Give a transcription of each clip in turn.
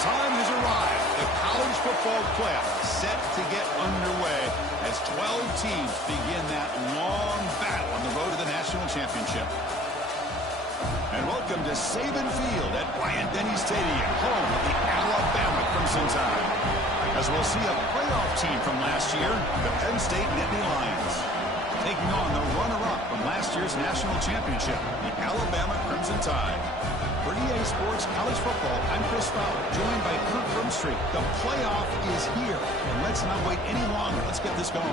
time has arrived. The college football playoff set to get underway as 12 teams begin that long battle on the road to the national championship. And welcome to Saban Field at Bryant-Denny Stadium, home of the Alabama Crimson Tide. As we'll see a playoff team from last year, the Penn State Nittany Lions, taking on the runner-up from last year's national championship, the Alabama Crimson Tide. For EA Sports College Football, I'm Chris Fowler, joined by Kirk Broomstreet. The playoff is here, and let's not wait any longer. Let's get this going.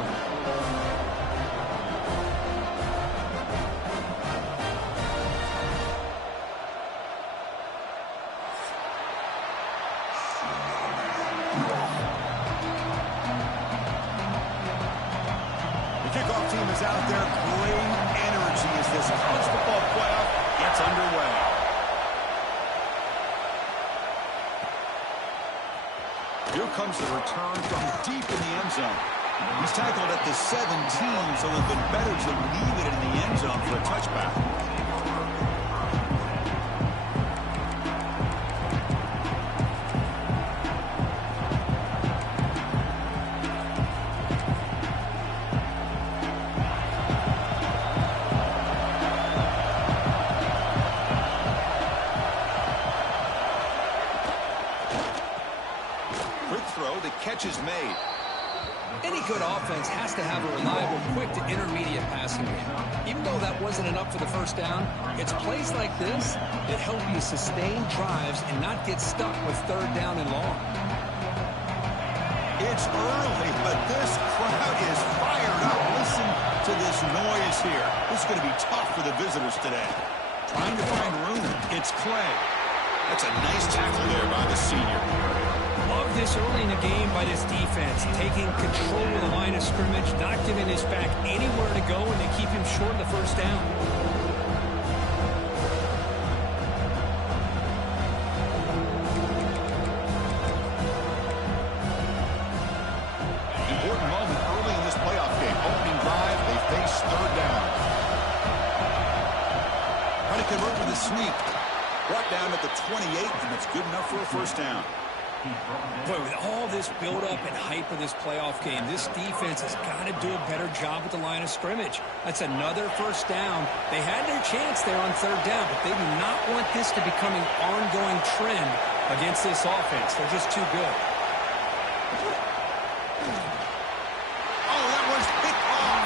Kickoff team is out there. Great energy as this college football playoff gets underway. Here comes the return from deep in the end zone. He's tackled at the 17, so it would have been better to leave it in the end zone for a touchback. Catch is made. Any good offense has to have a reliable, quick to intermediate passing game. Even though that wasn't enough for the first down, it's plays like this that help you sustain drives and not get stuck with third down and long. It's early, but this crowd is fired up. Listen to this noise here. This is going to be tough for the visitors today. Trying to find room. It's Clay. That's a nice tackle there by the senior. Love this early in the game by this defense, taking control of the line of scrimmage, not giving his back anywhere to go, and they keep him short of the first down. Important moment early in this playoff game. Opening drive, they face third down. Trying to convert with a sneak. Brought down at the 28, and it's good enough for a first down. Boy, with all this build-up and hype of this playoff game, this defense has got to do a better job at the line of scrimmage. That's another first down. They had their chance there on third down, but they do not want this to become an ongoing trend against this offense. They're just too good. Oh, that was picked off.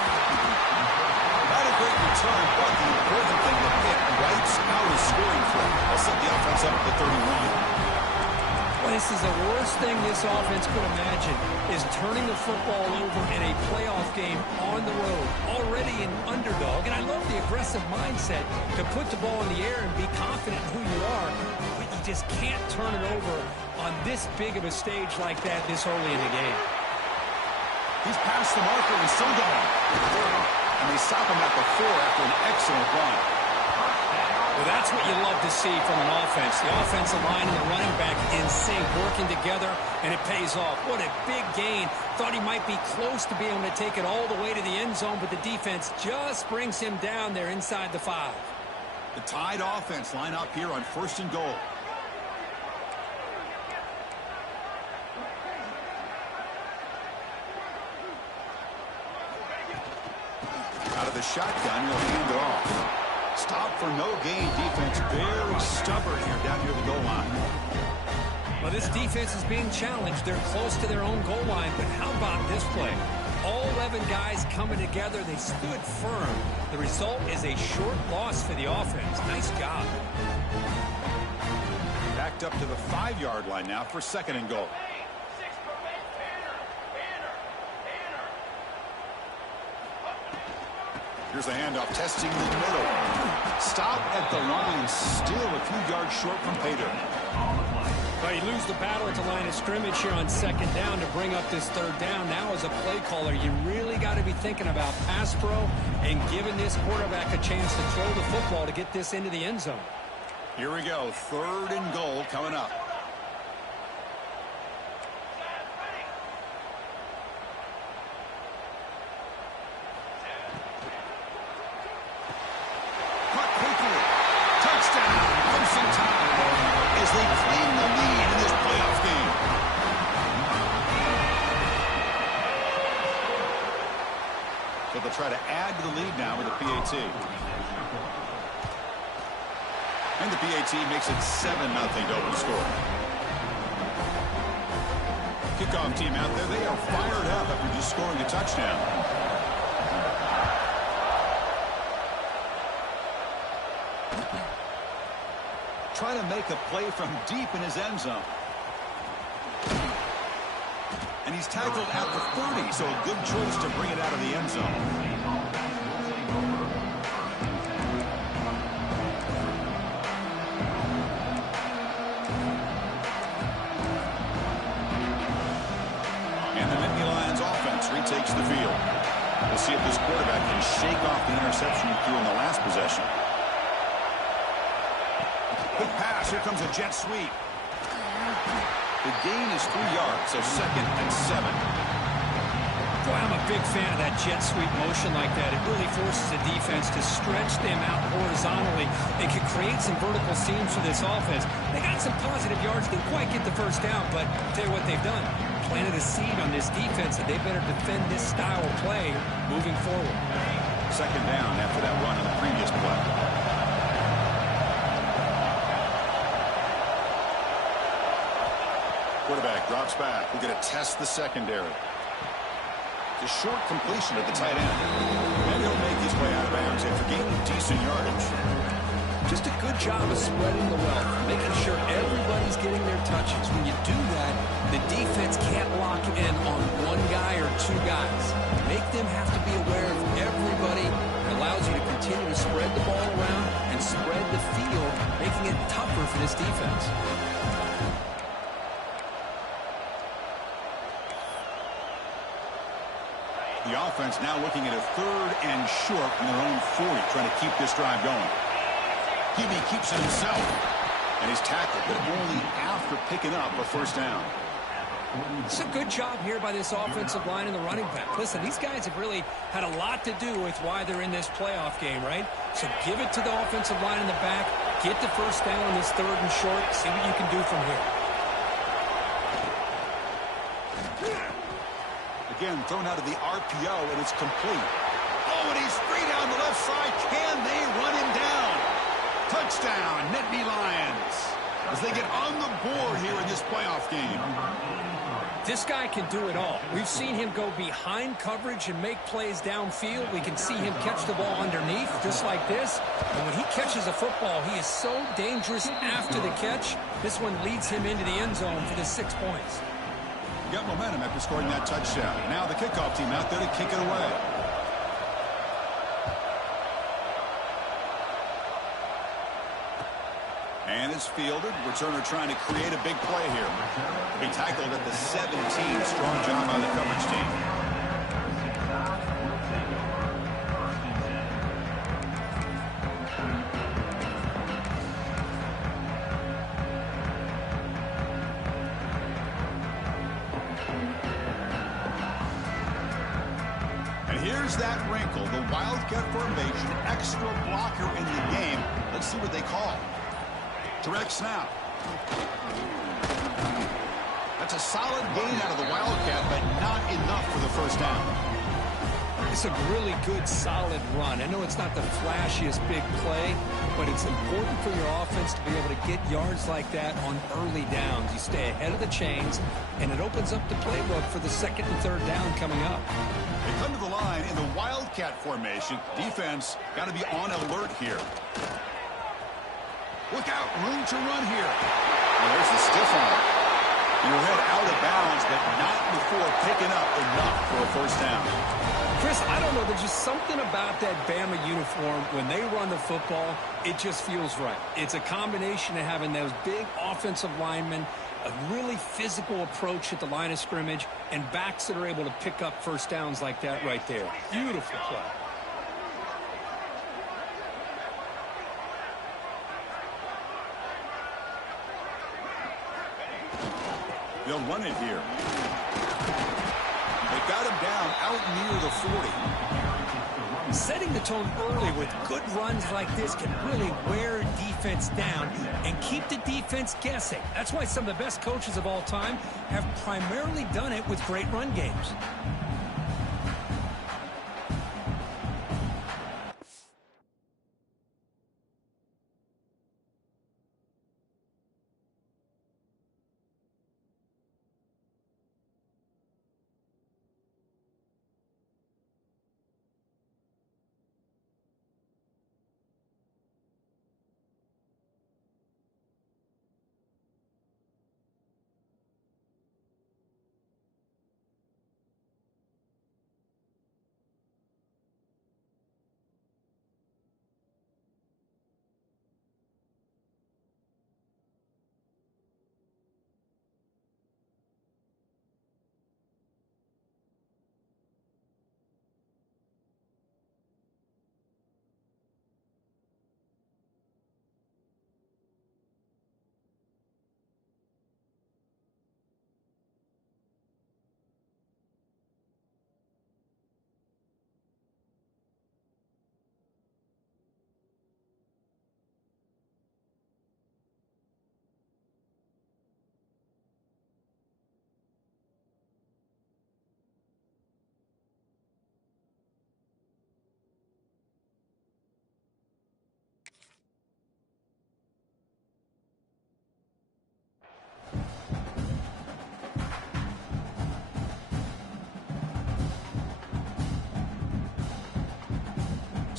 Not a great return, but the important thing, the pick wipes out his scoring threat. They'll set the offense up at the 31. Well, this is the worst thing this offense could imagine, is turning the football over in a playoff game on the road, already an underdog. And I love the aggressive mindset to put the ball in the air and be confident in who you are, but you just can't turn it over on this big of a stage like that this early in the game. He's past the marker and still going. And they stop him at the 4 after an excellent run. Well, that's what you love to see from an offense. The offensive line and the running back in sync, working together, and it pays off. What a big gain. Thought he might be close to being able to take it all the way to the end zone, but the defense just brings him down there inside the 5. The Tide offense line up here on 1st and goal. Out of the shotgun, he'll hand it off. Stop for no gain defense. Very stubborn here down near the goal line. Well, this defense is being challenged. They're close to their own goal line, but how about this play? All 11 guys coming together. They stood firm. The result is a short loss for the offense. Nice job. Backed up to the 5-yard line now for 2nd and goal. Here's the handoff, testing the middle. Stop at the line, still a few yards short from pay dirt. Well, you lose the battle at the line of scrimmage here on 2nd down to bring up this 3rd down. Now as a play caller, you really got to be thinking about pass pro and giving this quarterback a chance to throw the football to get this into the end zone. Here we go, 3rd and goal coming up. Touchdown, Crimson Tide, as they claim the lead in this playoff They'll try to add to the lead now with a PAT. And the PAT makes it 7-0 to open score. Kickoff team out there, they are fired up after just scoring a touchdown. Trying to make a play from deep in his end zone. And he's tackled at the 30, so a good choice to bring it out of the end zone. Takes the field. We'll see if this quarterback can shake off the interception he threw in the last possession. Good pass. Here comes a jet sweep. The gain is 3 yards, so 2nd and 7. Boy, I'm a big fan of that jet sweep motion like that. It really forces the defense to stretch them out horizontally. It could create some vertical seams for this offense. They got some positive yards. Didn't quite get the first down, but I'll tell you what they've done. Planted a seed on this defense that they better defend this style of play moving forward. 2nd down after that run on the previous play. Quarterback drops back. We're going to test the secondary. The short completion at the tight end. And he'll make his way out of bounds after gaining decent yardage. Just a good job of spreading the wealth, making sure everybody's getting their touches. When you do that, the defense can't lock in on one guy or 2 guys. Make them have to be aware of everybody. It allows you to continue to spread the ball around and spread the field, making it tougher for this defense. The offense now looking at a 3rd and short from their own 40, trying to keep this drive going. Hebe keeps it himself, and he's tackled, but only after picking up a 1st down. It's a good job here by this offensive line and the running back. Listen, these guys have really had a lot to do with why they're in this playoff game, right? So give it to the offensive line in the back, get the 1st down on this 3rd and short, see what you can do from here. Again, thrown out of the RPO, and it's complete. Oh, and he's free down the left side. Can they run him down? Touchdown, Nittany Lions, as they get on the board here in this playoff game. This guy can do it all. We've seen him go behind coverage and make plays downfield. We can see him catch the ball underneath, just like this. And when he catches a football, he is so dangerous after the catch. This one leads him into the end zone for the 6 points. Got momentum after scoring that touchdown. Now the kickoff team out there to kick it away. And it's fielded. Returner trying to create a big play here. He tackled at the 17. Strong job by the coverage team. And here's that wrinkle. The Wildcat formation, extra blocker in the game. Let's see what they call. Direct snap. That's a solid gain out of the Wildcat, but not enough for the 1st down. It's a really good, solid run. I know it's not the flashiest big play, but it's important for your offense to be able to get yards like that on early downs. You stay ahead of the chains, and it opens up the playbook for the 2nd and 3rd down coming up. They come to the line in the Wildcat formation. Defense got to be on alert here. Look out, room to run here. Well, there's the stiff arm. Your head out of bounds, but not before picking up enough for a 1st down. Chris, I don't know. There's just something about that Bama uniform. When they run the football, it just feels right. It's a combination of having those big offensive linemen, a really physical approach at the line of scrimmage, and backs that are able to pick up 1st downs like that right there. Beautiful play. They'll run it here. They got him down out near the 40. Setting the tone early with good runs like this can really wear defense down and keep the defense guessing. That's why some of the best coaches of all time have primarily done it with great run games.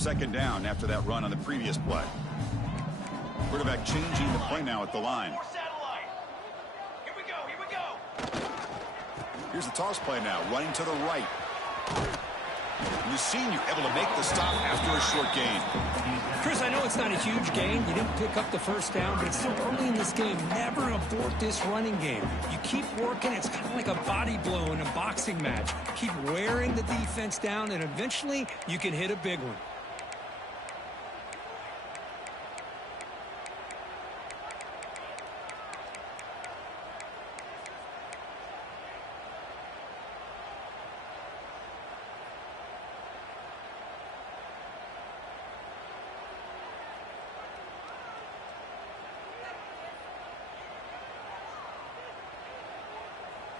Second down after that run on the previous play. Quarterback changing the play now at the line. Here we go. Here's the toss play now, running to the right. And the senior able to make the stop after a short gain. Chris, I know it's not a huge gain. You didn't pick up the first down, but it's still early in this game. Never abort this running game. You keep working. It's kind of like a body blow in a boxing match. Keep wearing the defense down, and eventually you can hit a big one.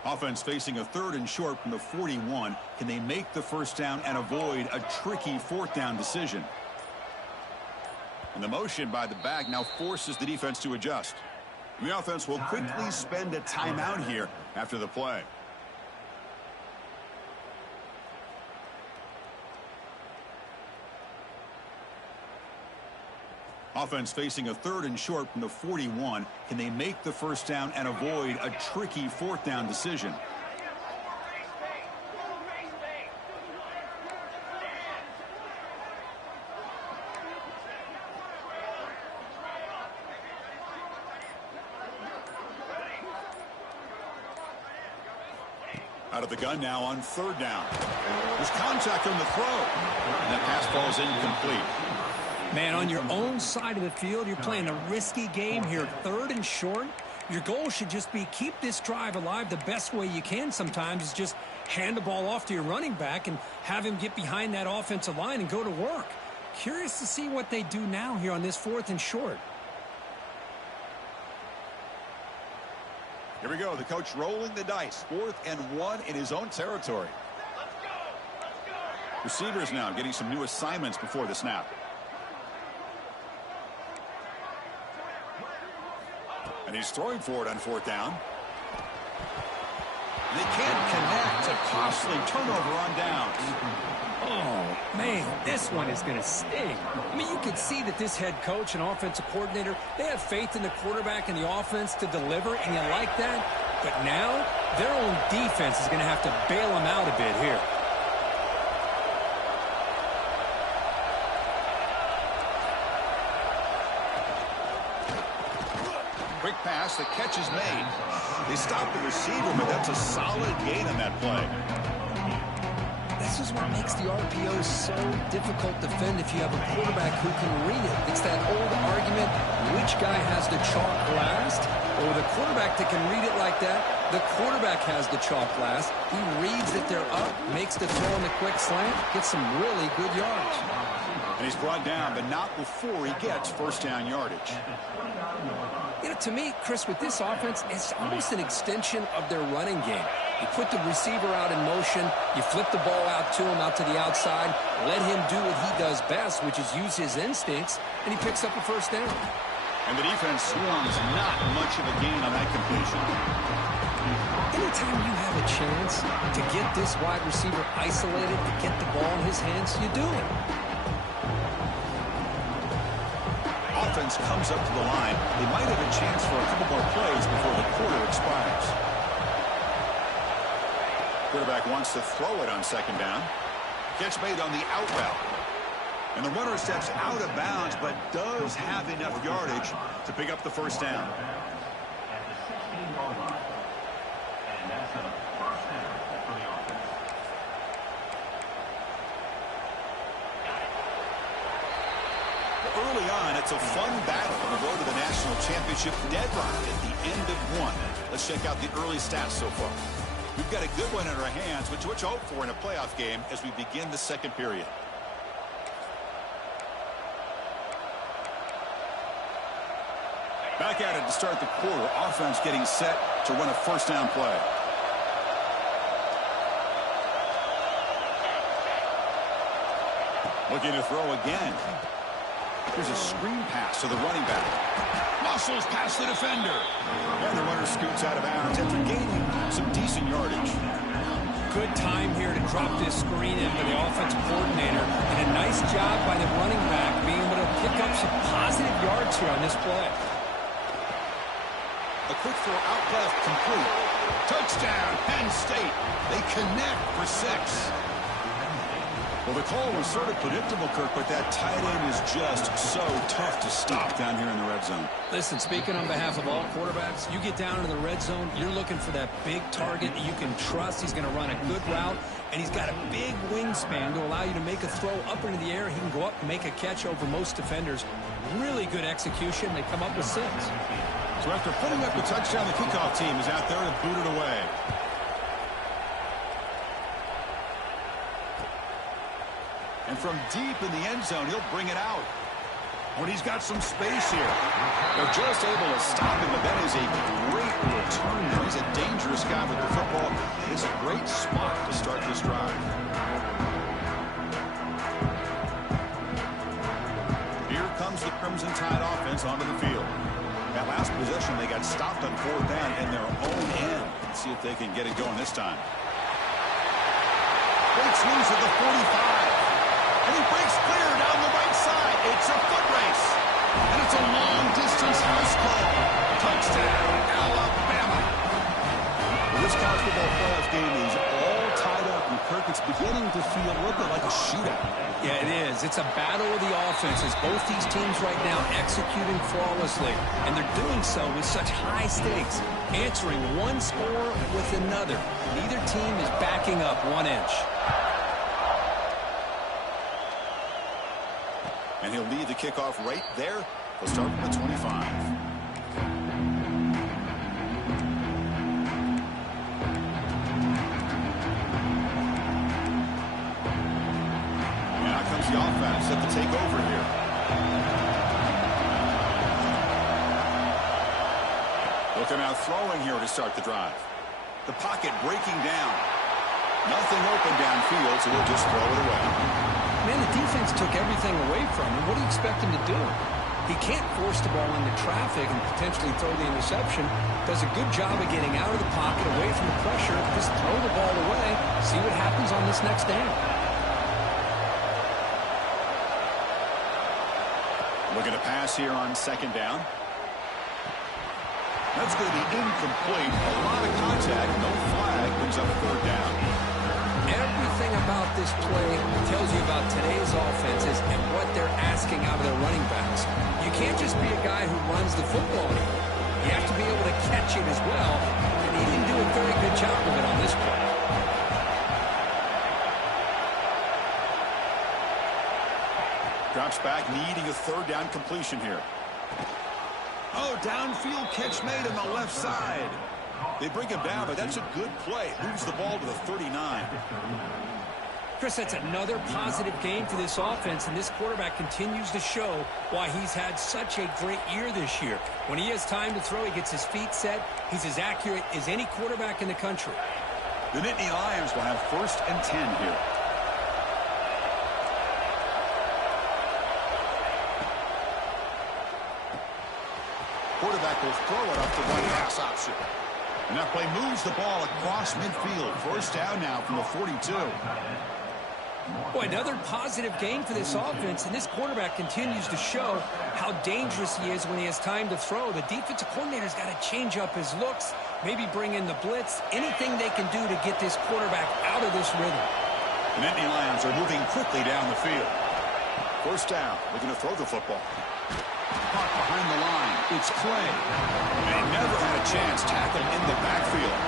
Offense facing a 3rd and short from the 41. Can they make the first down and avoid a tricky 4th down decision? And the motion by the back now forces the defense to adjust. And the offense will quickly spend a timeout here after the play. Offense facing a 3rd and short from the 41. Can they make the first down and avoid a tricky 4th down decision? Out of the gun now on 3rd down. There's contact on the throw. And that pass falls incomplete. Man, on your own side of the field, you're playing a risky game here. 3rd and short. Your goal should just be keep this drive alive the best way you can sometimes is just hand the ball off to your running back and have him get behind that offensive line and go to work. Curious to see what they do now here on this 4th and short. Here we go. The coach rolling the dice. 4th and 1 in his own territory. Receivers now getting some new assignments before the snap. And he's throwing for it on 4th down. They can't connect. A costly turnover on downs. Oh, man, this one is going to sting. I mean, you can see that this head coach and offensive coordinator, they have faith in the quarterback and the offense to deliver, and you like that. But now, their own defense is going to have to bail them out a bit here. Quick pass, the catch is made. They stop the receiver, but that's a solid gain on that play. This is what makes the RPO so difficult to defend if you have a quarterback who can read it. It's that old argument, which guy has the chalk last? Or the quarterback that can read it like that, the quarterback has the chalk last. He reads that they're up, makes the throw on the quick slant, gets some really good yards. And he's brought down, but not before he gets first down yardage. You know, to me, Chris, with this offense, it's almost an extension of their running game. You put the receiver out in motion, you flip the ball out to him, out to the outside, let him do what he does best, which is use his instincts, and he picks up a first down. And the defense swarms not much of a gain on that completion. Anytime you have a chance to get this wide receiver isolated, to get the ball in his hands, you do it. Offense comes up to the line. They might have a chance for a couple more plays before the quarter expires. Quarterback wants to throw it on 2nd down. Catch made on the out route. And the runner steps out of bounds, but does have enough yardage to pick up the first down. Early on, it's a fun battle on the road to the national championship deadlock at the end of 1. Let's check out the early stats so far. We've got a good one in our hands, which to hope for in a playoff game as we begin the 2nd period. Back at it to start the quarter. Offense getting set to run a first down play. Looking to throw again. Here's a screen pass to the running back. Muscles past the defender. And the runner scoots out of bounds after gaining some decent yardage. Good time here to drop this screen in for the offensive coordinator. And a nice job by the running back being able to pick up some positive yards here on this play. A quick throw out left, complete. Touchdown, Penn State. They connect for 6. Well, the call was sort of predictable, Kirk, but that tight end is just so tough to stop down here in the red zone. Listen, speaking on behalf of all quarterbacks, you get down into the red zone, you're looking for that big target that you can trust. He's going to run a good route, and he's got a big wingspan to allow you to make a throw up into the air. He can go up and make a catch over most defenders. Really good execution. They come up with 6. So after putting up the touchdown, the kickoff team is out there to boot it away. And from deep in the end zone, he'll bring it out. When he's got some space here. They're just able to stop him, but that is a great return there. He's a dangerous guy with the football. It's a great spot to start this drive. Here comes the Crimson Tide offense onto the field. That last possession, they got stopped on 4th down in their own end. Let's see if they can get it going this time. Breaks loose at the 45. And he breaks clear down the right side. It's a foot race. And it's a long-distance house call. Touchdown, Alabama. Well, this college football playoff game is all tied up. And Kirk, it's beginning to feel a little bit like a shootout. Yeah, it is. It's a battle of the offenses. Both these teams right now executing flawlessly. And they're doing so with such high stakes. Answering one score with another. Neither team is backing up 1 inch. And he'll lead the kickoff right there. They'll start from the 25. And out comes the offense set to take over here. Looking out throwing here to start the drive. The pocket breaking down. Nothing open downfield, so he'll just throw it away. Man, the defense took everything away from him. What do you expect him to do? He can't force the ball into traffic and potentially throw the interception. Does a good job of getting out of the pocket, away from the pressure. Just throw the ball away. See what happens on this next down. Looking to pass here on 2nd down. That's going to be incomplete. A lot of contact. No flag. Brings up 3rd down. Everything about this play tells you about today's offenses and what they're asking out of their running backs. You can't just be a guy who runs the football anymore. You have to be able to catch it as well, and he didn't do a very good job of it on this play. Drops back, needing a 3rd down completion here. Oh, downfield catch made on the left side. They bring him down, but that's a good play. Moves the ball to the 39. Chris, that's another positive game for this offense, and this quarterback continues to show why he's had such a great year this year. When he has time to throw, he gets his feet set. He's as accurate as any quarterback in the country. The Nittany Lions will have 1st and 10 here. Quarterback will throw it up the one pass option. And that play moves the ball across midfield. 1st down now from the 42. Boy, another positive game for this offense, and this quarterback continues to show how dangerous he is when he has time to throw. The defensive coordinator's got to change up his looks, maybe bring in the blitz, anything they can do to get this quarterback out of this rhythm. The Nittany Lions are moving quickly down the field. 1st down, looking to throw the football. Caught behind the line. It's Clay. And he never had a chance. Tackled in the backfield.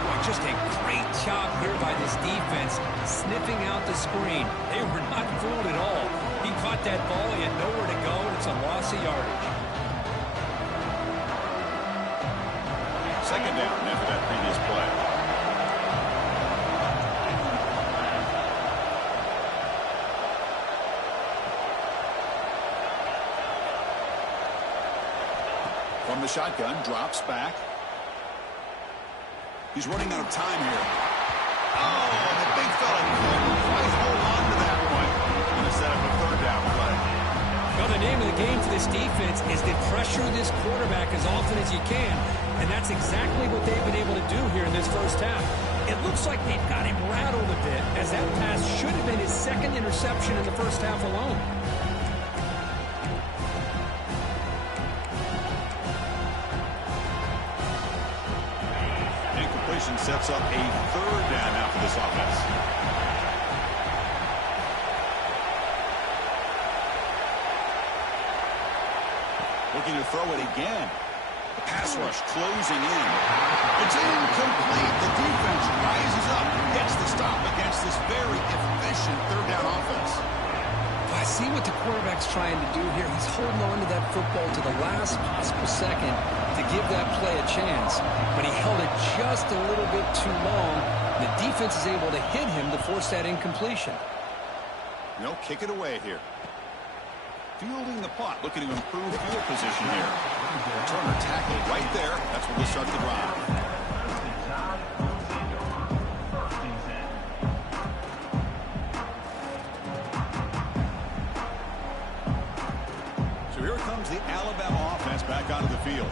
Boy, just a great job here by this defense, sniffing out the screen. They were not fooled at all. He caught that ball. He had nowhere to go, and it's a loss of yardage. 2nd down after that previous play. From the shotgun, drops back. He's running out of time here. Oh, the big fella couldn't quite hold on to that one. Going to set up a 3rd down play. Well, the name of the game for this defense is to pressure this quarterback as often as you can, and that's exactly what they've been able to do here in this 1st half. It looks like they've got him rattled a bit, as that pass should have been his second interception in the first half alone. Incompletion sets up a third down now for this offense. Looking to throw it again. The pass rush closing in. It's incomplete. The defense rises up, gets the stop against this very efficient third down offense. I see what the quarterback's trying to do here. He's holding on to that football to the last possible second to give that play a chance. But he held it just a little bit too long. The defense is able to hit him to force that incompletion. No, kick it away here. Fielding the punt, looking to improve field position here. Turner tackled right there. That's where we'll start the drive. So here comes the Alabama offense back onto the field.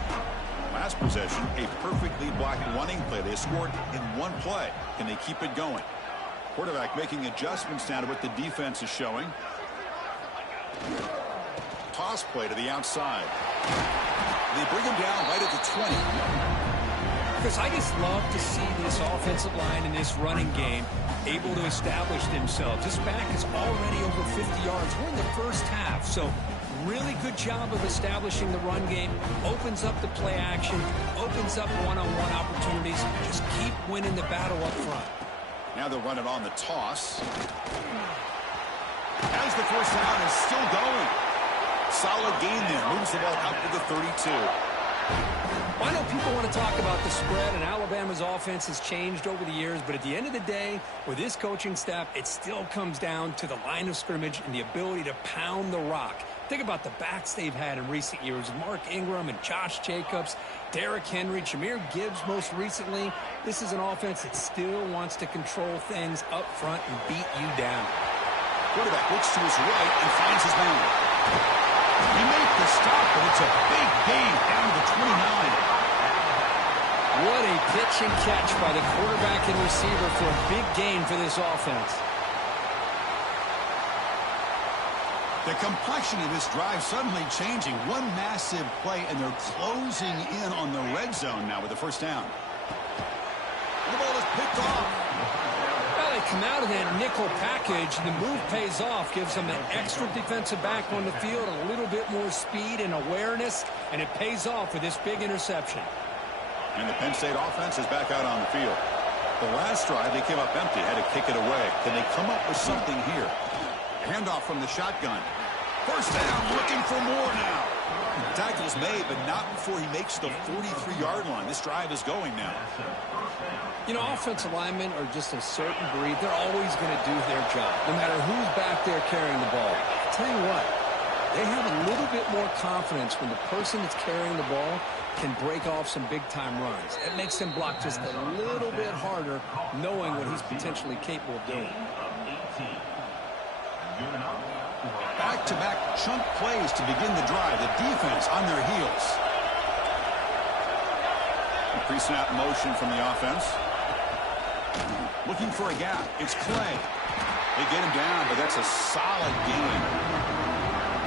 Last possession, a perfectly blocked running play. They scored in one play. Can they keep it going? Quarterback making adjustments now to what the defense is showing. Toss play to the outside. They bring him down right at the 20. Chris, I just love to see this offensive line in this running game able to establish themselves. This back is already over 50 yards. We're in the first half, so really good job of establishing the run game. Opens up the play action, opens up one-on-one opportunities. Just keep winning the battle up front. Now they'll run it on the toss. As the first down is still going. Solid gain there. Moves the ball out to the 32. I know people want to talk about the spread, and Alabama's offense has changed over the years, but at the end of the day, with this coaching staff, it still comes down to the line of scrimmage and the ability to pound the rock. Think about the backs they've had in recent years. Mark Ingram and Josh Jacobs, Derrick Henry, Jahmyr Gibbs most recently. This is an offense that still wants to control things up front and beat you down. Quarterback looks to his right and finds his man. He made the stop, but it's a big gain down to the 29. What a pitch and catch by the quarterback and receiver for a big gain for this offense. The complexion of this drive suddenly changing. One massive play, and they're closing in on the red zone now with the first down. The ball is picked off. Well, they come out of that nickel package. The move pays off, gives them an extra defensive back on the field, a little bit more speed and awareness, and it pays off with this big interception. And the Penn State offense is back out on the field. The last drive, they came up empty, had to kick it away. Can they come up with something here? Handoff from the shotgun. First down, looking for more now. Tackle's made, but not before he makes the 43-yard line. This drive is going now. You know, offensive linemen are just a certain breed. They're always going to do their job, no matter who's back there carrying the ball. I'll tell you what, they have a little bit more confidence when the person that's carrying the ball can break off some big-time runs. It makes them block just a little bit harder, knowing what he's potentially capable of doing. Back-to-back chunk plays to begin the drive. The defense on their heels. Pre-snap motion from the offense. Looking for a gap. It's Clay. They get him down, but that's a solid gain.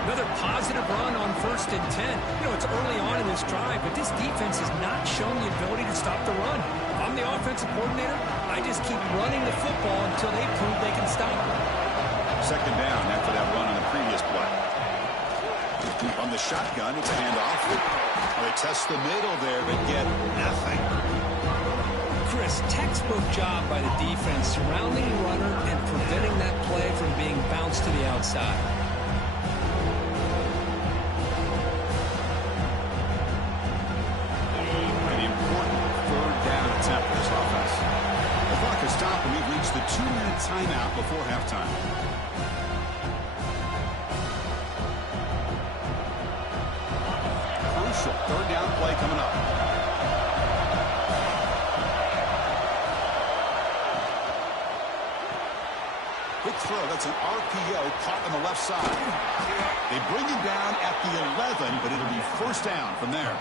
Another positive run on 1st and 10. You know, it's early on in this drive, but this defense has not shown the ability to stop the run. If I'm the offensive coordinator, I just keep running the football until they prove they can stop it. Second down after that run on the previous play. On the shotgun, it's a handoff. They test the middle there, but get nothing. Chris, textbook job by the defense, surrounding the runner and preventing that play from being bounced to the outside. An important third down attempt for this offense. The clock has stopped, and we've reached the 2-minute timeout before halftime. Third down play coming up. Quick throw. That's an RPO caught on the left side. They bring him down at the 11, but it'll be first down from there.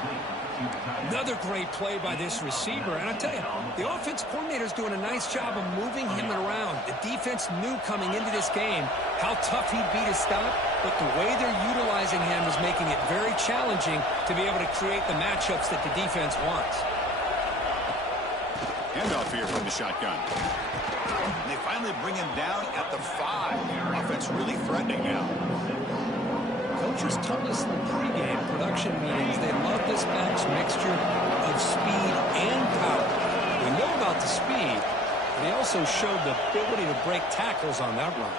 Another great play by this receiver. And I tell you, the offense coordinator's doing a nice job of moving him around. The defense knew coming into this game how tough he'd be to stop, but the way they're utilizing him is making it very challenging to be able to create the matchups that the defense wants. Handoff here from the shotgun. They finally bring him down at the 5. Offense really threatening now. Coaches told us in the pregame production meetings they love this back's mixture of speed and power. We know about the speed, but he also showed the ability to break tackles on that run.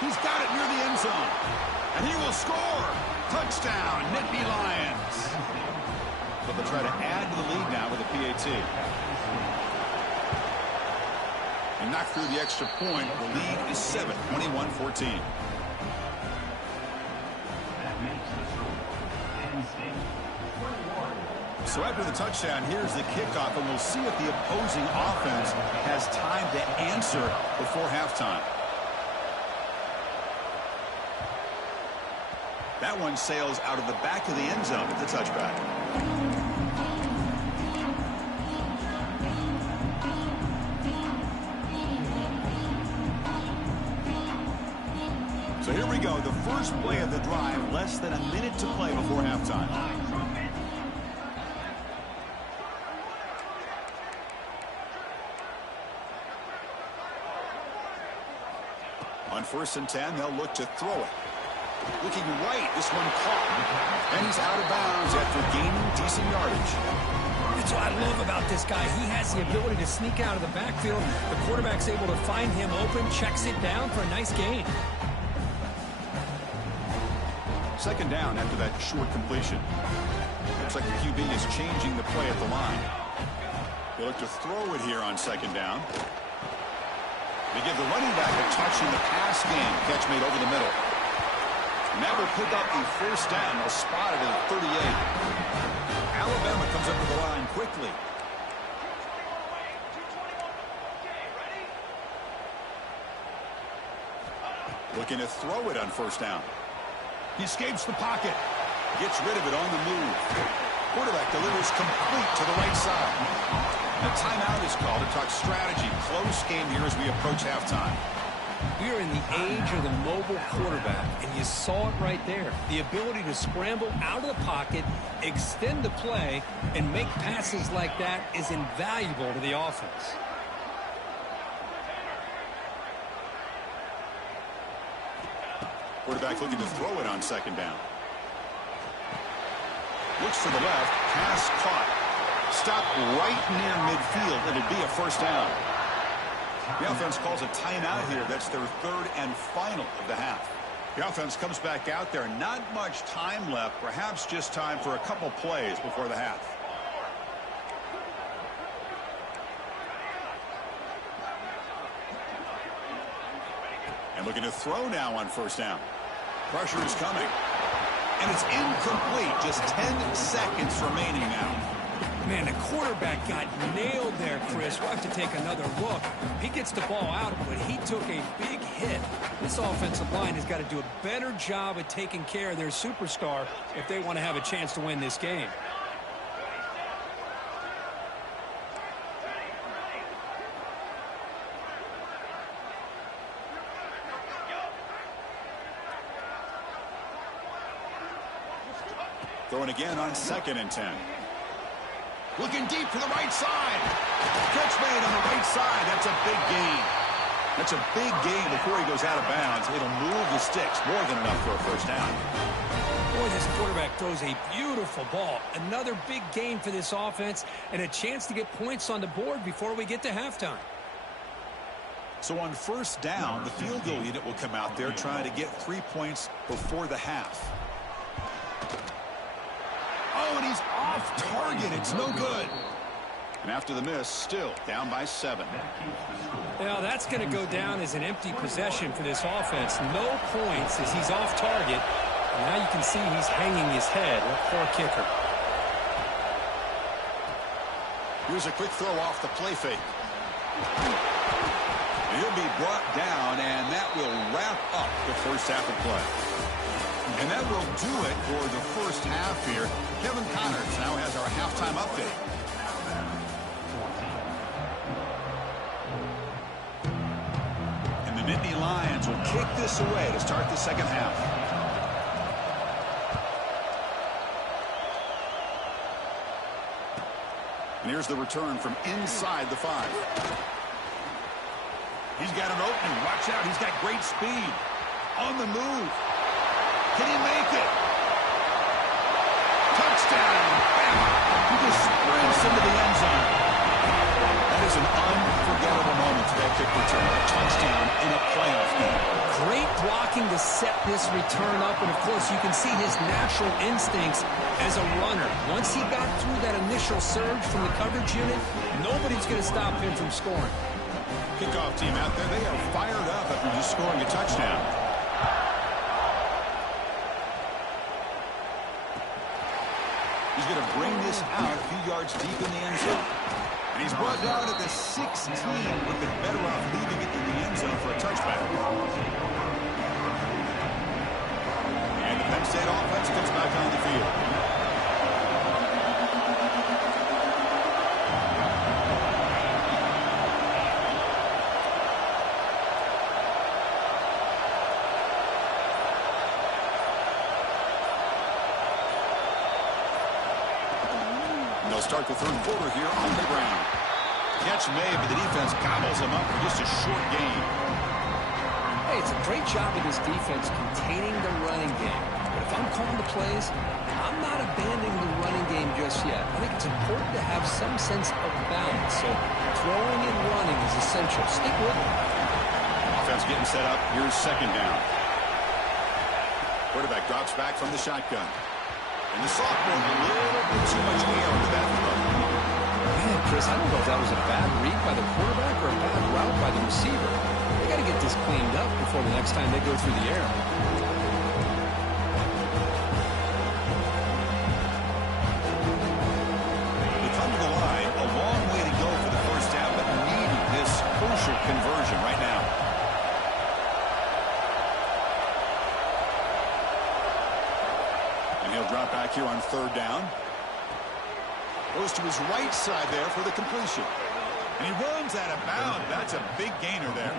He's got it near the end zone. And he will score. Touchdown, Nittany Lions. But they'll try to add to the lead now with a PAT. And knock through the extra point. The lead is 7, 21-14. So after the touchdown, here's the kickoff, and we'll see if the opposing offense has time to answer before halftime. That one sails out of the back of the end zone at the touchback. So here we go, the first play of the drive, less than a minute to play before halftime. On 1st and 10, they'll look to throw it. Looking right, this one caught. And he's out of bounds after gaining decent yardage. That's what I love about this guy. He has the ability to sneak out of the backfield. The quarterback's able to find him open, checks it down for a nice gain. 2nd down after that short completion. Looks like the QB is changing the play at the line. They look to throw it here on 2nd down. They give the running back a touch in the pass game. Catch made over the middle. And that will pick up the 1st down. They'll spot it at 38. Alabama comes up to the line quickly. Looking to throw it on 1st down. He escapes the pocket. Gets rid of it on the move. Quarterback delivers complete to the right side. A timeout is called to talk strategy. Close game here as we approach halftime. We are in the age of the mobile quarterback, and you saw it right there. The ability to scramble out of the pocket, extend the play, and make passes like that is invaluable to the offense. Quarterback looking to throw it on 2nd down. Looks to the left. Pass caught. Stopped right near midfield. It'll be a 1st down. The offense calls a timeout here. That's their 3rd and final of the half. The offense comes back out there. Not much time left. Perhaps just time for a couple plays before the half. And looking to throw now on 1st down. Pressure is coming. And it's incomplete. Just 10 seconds remaining now. Man, the quarterback got nailed there, Chris. We'll have to take another look. He gets the ball out, but he took a big hit. This offensive line has got to do a better job of taking care of their superstar if they want to have a chance to win this game. Throwing again on 2nd and 10. Looking deep to the right side. Catch made on the right side. That's a big gain. That's a big gain before he goes out of bounds. It'll move the sticks. More than enough for a 1st down. Boy, this quarterback throws a beautiful ball. Another big gain for this offense and a chance to get points on the board before we get to halftime. So on 1st down, the field goal unit will come out there trying to get 3 points before the half. Oh, and he's off target. It's no good. And after the miss, still down by 7. Well, that's going to go down as an empty possession for this offense. No points as he's off target. And now you can see he's hanging his head. Poor kicker. Here's a quick throw off the play fake. He'll be brought down, and that will wrap up the 1st half of play. And that will do it for the first half here. Kevin Connors now has our halftime update. And the Nittany Lions will kick this away to start the second half. And here's the return from inside the 5. He's got an opening. Watch out. He's got great speed. On the move. Can he make it? Touchdown. He just sprints into the end zone. That is an unforgettable moment for that kick return. A touchdown in a playoff game. Great blocking to set this return up, and of course you can see his natural instincts as a runner. Once he got through that initial surge from the coverage unit, nobody's going to stop him from scoring. Kickoff team out there, they are fired up after just scoring a touchdown. He's going to bring this out a few yards deep in the end zone. And he's brought down at the 16, looking better off leaving it in the end zone for a touchback. And the Penn State offense gets back on the field. They'll start the third quarter here on the ground. Catch made, but the defense gobbles him up for just a short gain. Hey, it's a great job of this defense containing the running game. But if I'm calling the plays, I'm not abandoning the running game just yet. I think it's important to have some sense of balance. So throwing and running is essential. Stick with it. Offense getting set up. Here's second down. Quarterback drops back from the shotgun. And the sophomore, a little bit too much air into that throw. Man, Chris, I don't know if that was a bad read by the quarterback or a bad route by the receiver. They got to get this cleaned up before the next time they go through the air. They come to the line, a long way to go for the first down, but needing this crucial conversion right now. He'll drop back here on third down. Goes to his right side there for the completion. And he runs out of bounds. That's a big gainer there.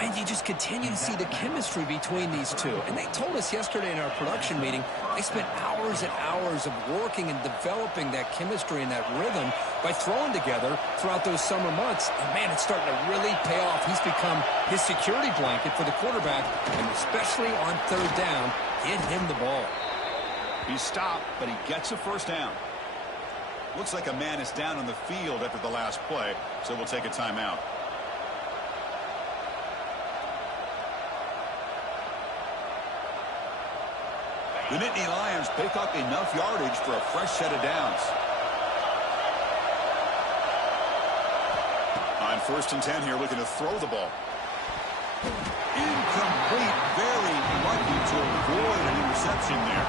And you just continue to see the chemistry between these two. And they told us yesterday in our production meeting, they spent hours and hours of working and developing that chemistry and that rhythm by throwing together throughout those summer months. And, man, it's starting to really pay off. He's become his security blanket for the quarterback, and especially on third down, get him the ball. He stopped, but he gets a first down. Looks like a man is down on the field after the last play, so we'll take a timeout. The Nittany Lions pick up enough yardage for a fresh set of downs. On 1st and 10 here, looking to throw the ball. Incomplete, very lucky to avoid an interception there.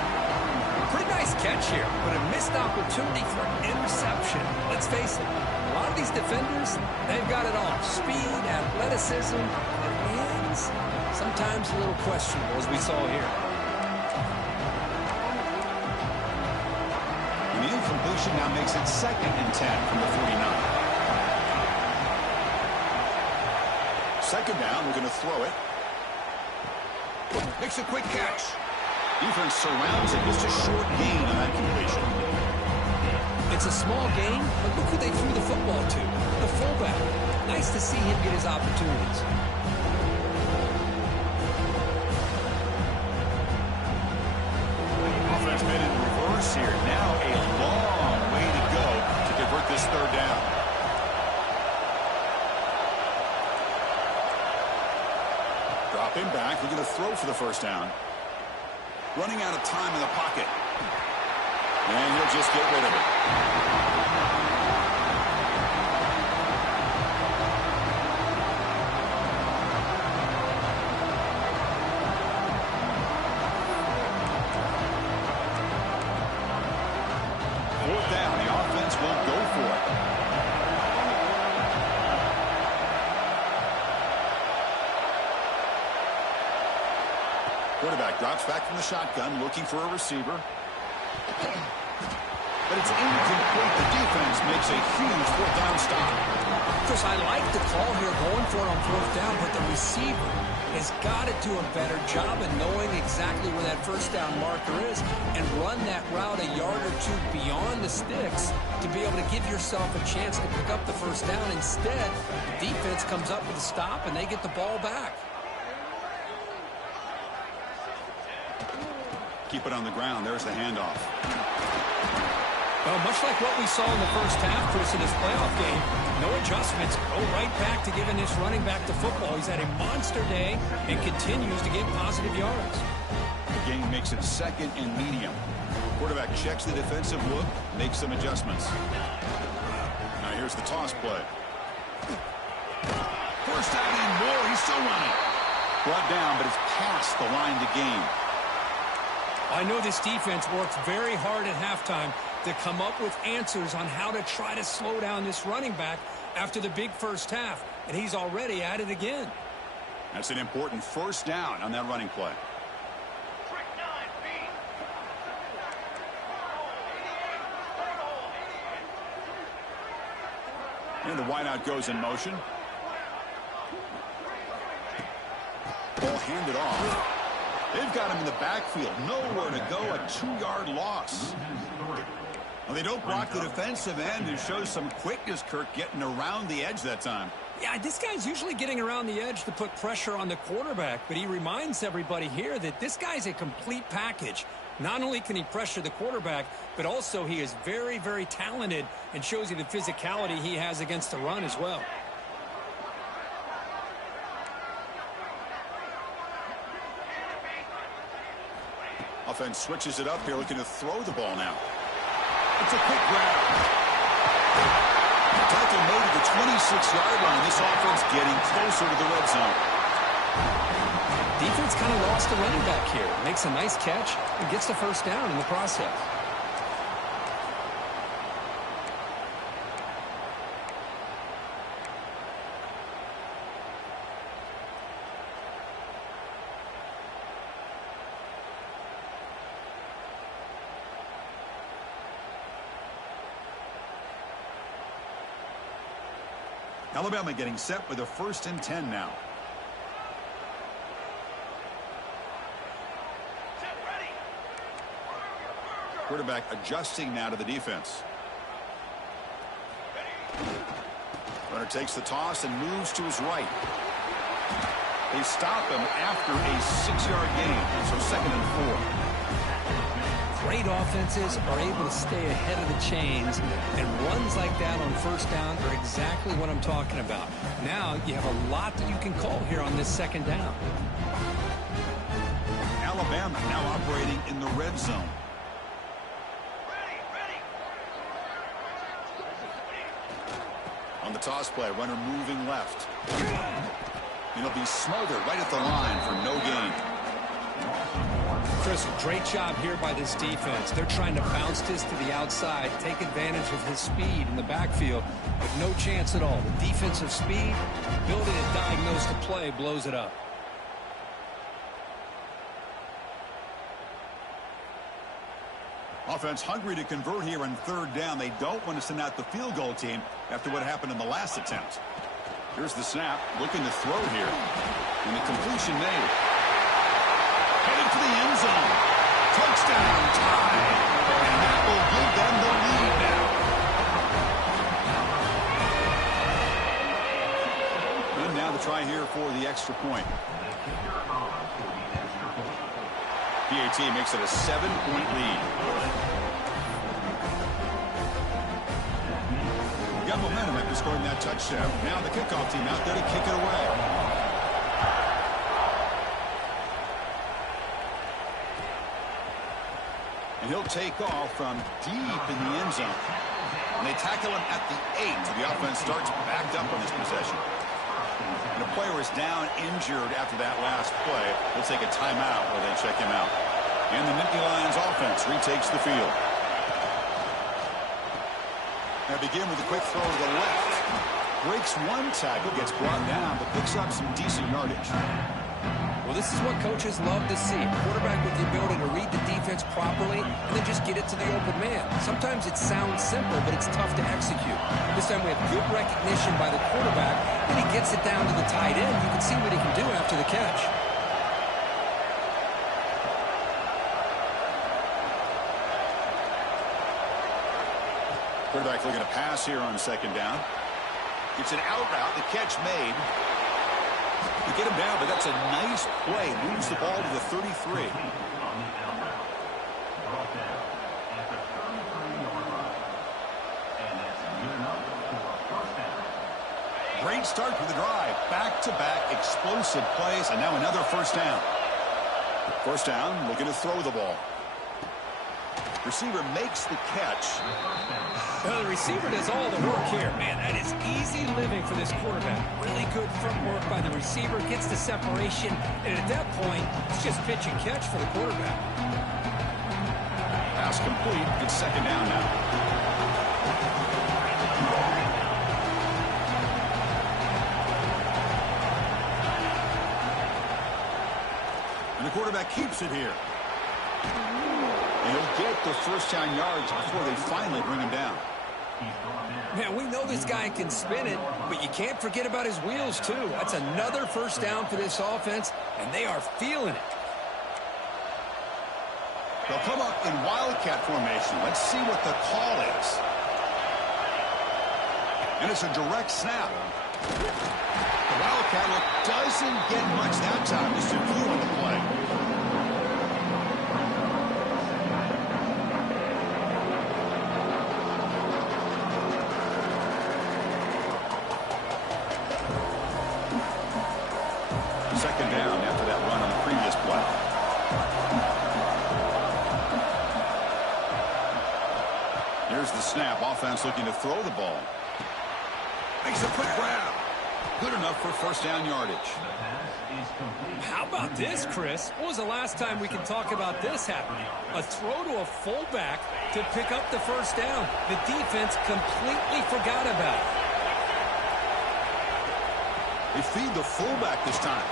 Pretty nice catch here, but a missed opportunity for interception. Let's face it, a lot of these defenders, they've got it all. Speed, athleticism, and hands. Sometimes a little questionable, as we saw here. And the incompletion now makes it 2nd and 10 from the 49. Second down, we're going to throw it. Makes a quick catch. Defense surrounds it. Just a short gain on that completion. It's a small gain, but look who they threw the football to. The fullback. Nice to see him get his opportunities. Offense been in reverse here. Now a long way to go to convert this third down. Drop him back. We're going to throw for the first down. Running out of time in the pocket. And he'll just get rid of it. Fourth down. The offense won't go for it. Quarterback drops back from the shotgun, looking for a receiver. But it's incomplete. The defense makes a huge fourth down stop. Chris, I like the call here going for it on fourth down, but the receiver has got to do a better job of knowing exactly where that first down marker is and run that route a yard or two beyond the sticks to be able to give yourself a chance to pick up the first down. Instead, the defense comes up with a stop and they get the ball back. Keep it on the ground. There's the handoff. Well, much like what we saw in the first half, Chris, in this playoff game, no adjustments. Go right back to giving this running back the football. He's had a monster day and continues to get positive yards. The game makes it second and medium. Quarterback checks the defensive look, makes some adjustments. Now here's the toss play. First down and more. He's still running. Brought down, but it's past the line to gain. I know this defense worked very hard at halftime to come up with answers on how to try to slow down this running back after the big first half, and he's already at it again. That's an important first down on that running play. Trick 9B. And the wideout goes in motion. Ball handed off. They've got him in the backfield. Nowhere to go. A 2-yard loss. Well, they don't block the defensive end and shows some quickness, Kirk, getting around the edge that time. Yeah, this guy's usually getting around the edge to put pressure on the quarterback, but he reminds everybody here that this guy's a complete package. Not only can he pressure the quarterback, but also he is very, very talented and shows you the physicality he has against the run as well. Offense switches it up here, looking to throw the ball now. It's a quick grab. Tackle made to the 26-yard line. This offense getting closer to the red zone. Defense kind of lost the running back here. Makes a nice catch and gets the first down in the process. Alabama getting set with a 1st and 10 now. Quarterback adjusting now to the defense. Runner takes the toss and moves to his right. They stop him after a 6-yard gain, so 2nd and 4. Great offenses are able to stay ahead of the chains, and runs like that on first down are exactly what I'm talking about. Now you have a lot that you can call here on this 2nd down. Alabama now operating in the red zone. On the toss play, runner moving left. It'll be smothered right at the line for no gain. Chris, great job here by this defense. They're trying to bounce this to the outside, take advantage of his speed in the backfield, but no chance at all. The defensive speed, ability to diagnose the play, blows it up. Offense hungry to convert here on 3rd down. They don't want to send out the field goal team after what happened in the last attempt. Here's the snap, looking to throw here. And the completion made. Headed for the end zone. Touchdown tie. And that will give them the lead now. And now the try here for the extra point. PAT makes it a 7-point lead. Got momentum after scoring that touchdown. Now the kickoff team out there to kick it away. And he'll take off from deep in the end zone. And they tackle him at the 8. So the offense starts backed up on this possession. And the player is down injured after that last play. They'll take a timeout while they check him out. And the Nittany Lions offense retakes the field. Now begin with a quick throw to the left. Breaks one tackle, gets brought down, but picks up some decent yardage. Well, this is what coaches love to see. A quarterback with the ability to read the defense properly and then just get it to the open man. Sometimes it sounds simple, but it's tough to execute. This time we have good recognition by the quarterback, and he gets it down to the tight end. You can see what he can do after the catch. Quarterback looking to pass here on second down. It's an out route. The catch made. You get him down, but that's a nice play. Moves the ball to the 33. Great start for the drive. Back-to-back explosive plays, and now another first down. First down, looking to throw the ball. Receiver makes the catch. Well, the receiver does all the work here. Man, that is easy living for this quarterback. Really good footwork by the receiver. Gets the separation. And at that point, it's just pitch and catch for the quarterback. Pass complete. It's second down now. And the quarterback keeps it here. And he'll get the first down yards before they finally bring him down. Man, we know this guy can spin it, but you can't forget about his wheels, too. That's another first down for this offense, and they are feeling it. They'll come up in Wildcat formation. Let's see what the call is. And it's a direct snap. The Wildcat look doesn't get much that time. Just a few on the play. Second down after that run on the previous play. Here's the snap. Offense looking to throw the ball. Makes a quick grab. Good enough for first down yardage. How about this, Chris? When was the last time we can talk about this happening? A throw to a fullback to pick up the first down. The defense completely forgot about it. They feed the fullback this time.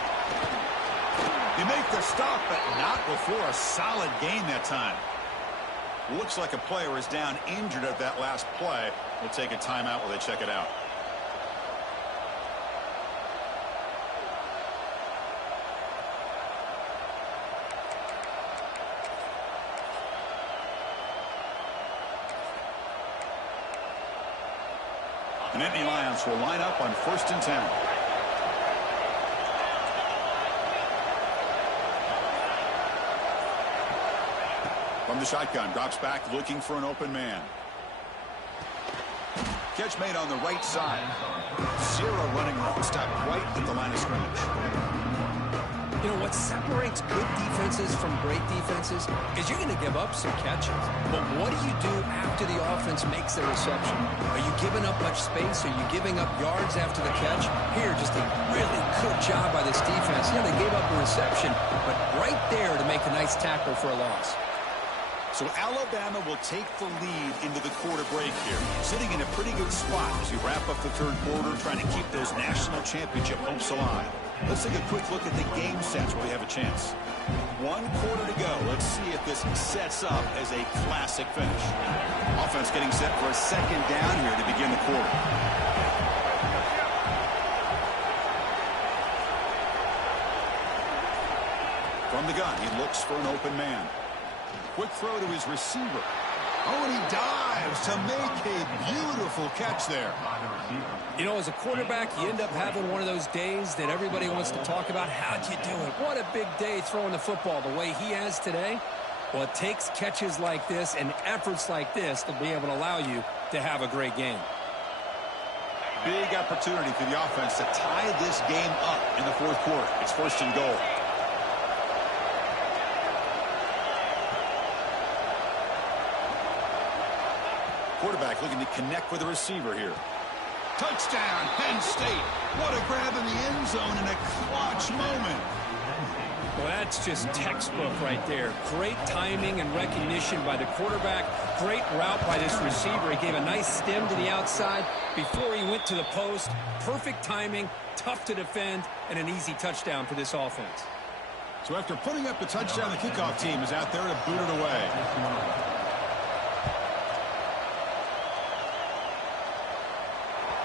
They make the stop, but not before a solid gain that time. Looks like a player is down injured at that last play. We'll take a timeout while they check it out. The Nittany Lions will line up on 1st and 10. From the shotgun, drops back looking for an open man. Catch made on the right side. Zero running room. Stopped right at the line of scrimmage. You know, what separates good defenses from great defenses is you're going to give up some catches. But what do you do after the offense makes their reception? Are you giving up much space? Are you giving up yards after the catch? Here, just a really good job by this defense. Yeah, they gave up a reception, but right there to make a nice tackle for a loss. So Alabama will take the lead into the quarter break here. Sitting in a pretty good spot as we wrap up the third quarter, trying to keep those national championship hopes alive. Let's take a quick look at the game stats where we have a chance. 1 quarter to go. Let's see if this sets up as a classic finish. Offense getting set for a second down here to begin the quarter. From the gun, he looks for an open man. Quick throw to his receiver. Oh, and he dives to make a beautiful catch there. You know, as a quarterback, you end up having one of those days that everybody wants to talk about. How'd you do it? What a big day throwing the football the way he has today. Well, it takes catches like this and efforts like this to be able to allow you to have a great game. Big opportunity for the offense to tie this game up in the fourth quarter. It's 1st and goal. Quarterback looking to connect with the receiver here. Touchdown, Penn State. What a grab in the end zone in a clutch moment. Well, that's just textbook right there. Great timing and recognition by the quarterback. Great route by this receiver. He gave a nice stem to the outside before he went to the post. Perfect timing, tough to defend, and an easy touchdown for this offense. So after putting up the touchdown, the kickoff team is out there to boot it away.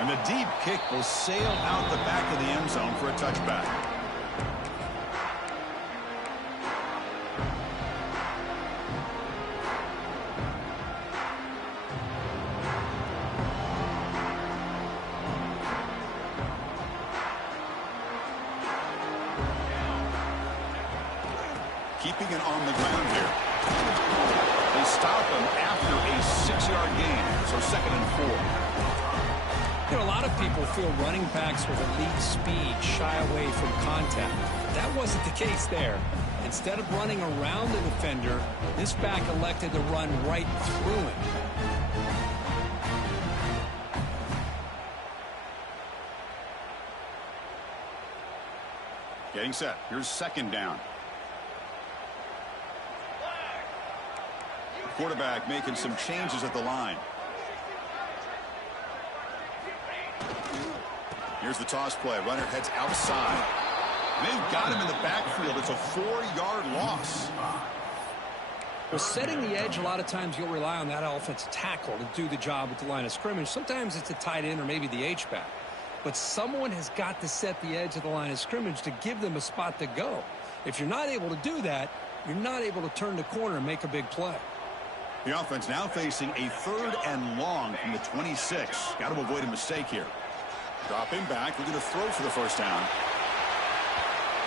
And the deep kick will sail out the back of the end zone for a touchback. Keeping it on the ground here. They stop him after a 6-yard gain, so 2nd and 4. You know, a lot of people feel running backs with elite speed shy away from contact. That wasn't the case there. Instead of running around the defender, this back elected to run right through him. Getting set. Here's 2nd down. Quarterback making some changes at the line. Here's the toss play. Runner heads outside. They've got him in the backfield. It's a 4-yard loss. Well, setting the edge, a lot of times you'll rely on that offensive tackle to do the job at the line of scrimmage. Sometimes it's a tight end or maybe the H-back. But someone has got to set the edge of the line of scrimmage to give them a spot to go. If you're not able to do that, you're not able to turn the corner and make a big play. The offense now facing a 3rd and long from the 26. Got to avoid a mistake here. Dropping back. We're going to throw for the 1st down.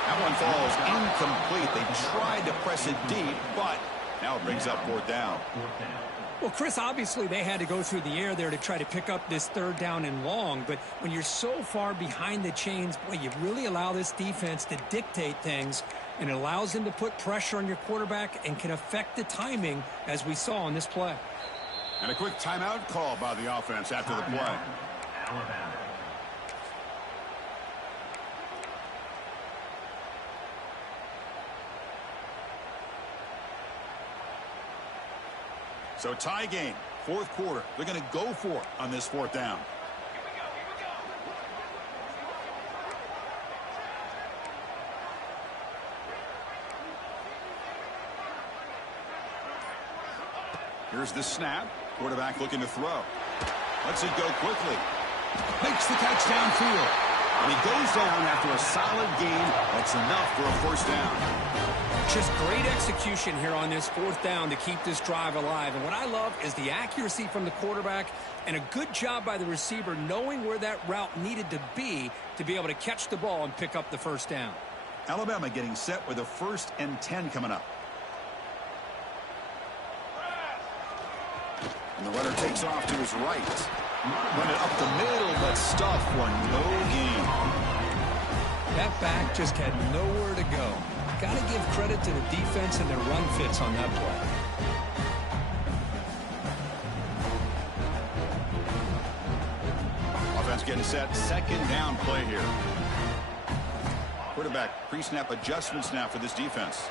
That one falls incomplete. They tried to press it deep, but now it brings up 4th down. Well, Chris, obviously they had to go through the air there to try to pick up this 3rd down and long, but when you're so far behind the chains, boy, you really allow this defense to dictate things, and it allows them to put pressure on your quarterback and can affect the timing, as we saw on this play. And a quick timeout call by the offense after the play. So tie game, 4th quarter. They're going to go for it on this 4th down. Here's the snap. Quarterback looking to throw. Lets it go quickly. Makes the catch downfield. And he goes down after a solid gain. That's enough for a 1st down. Just great execution here on this 4th down to keep this drive alive. And what I love is the accuracy from the quarterback and a good job by the receiver knowing where that route needed to be able to catch the ball and pick up the 1st down. Alabama getting set with a 1st and 10 coming up. And the runner takes off to his right. Run it up the middle, but stuff for no gain. That back just had nowhere to go. Got to give credit to the defense and their run fits on that play. Offense getting set. 2nd down play here. Quarterback pre-snap adjustments now for this defense.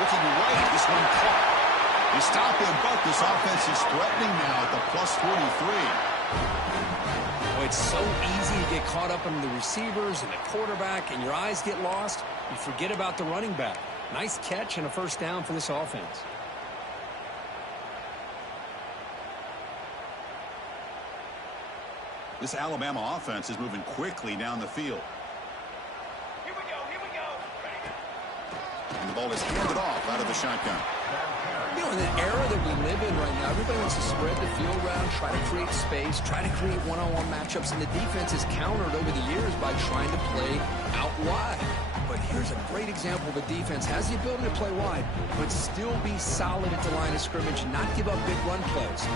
Looking right. This one caught. They stop him, but this offense is threatening now at the +43. Boy, it's so easy to get caught up in the receivers and the quarterback, and your eyes get lost. You forget about the running back. Nice catch and a 1st down for this offense. This Alabama offense is moving quickly down the field. Here we go. And the ball is handed off out of the shotgun. You know, in the era that we live in right now, everybody wants to spread the field around, try to create space, try to create one-on-one matchups, and the defense is countered over the years by trying to play out wide. But here's a great example of a defense has the ability to play wide, but still be solid at the line of scrimmage and not give up big run plays.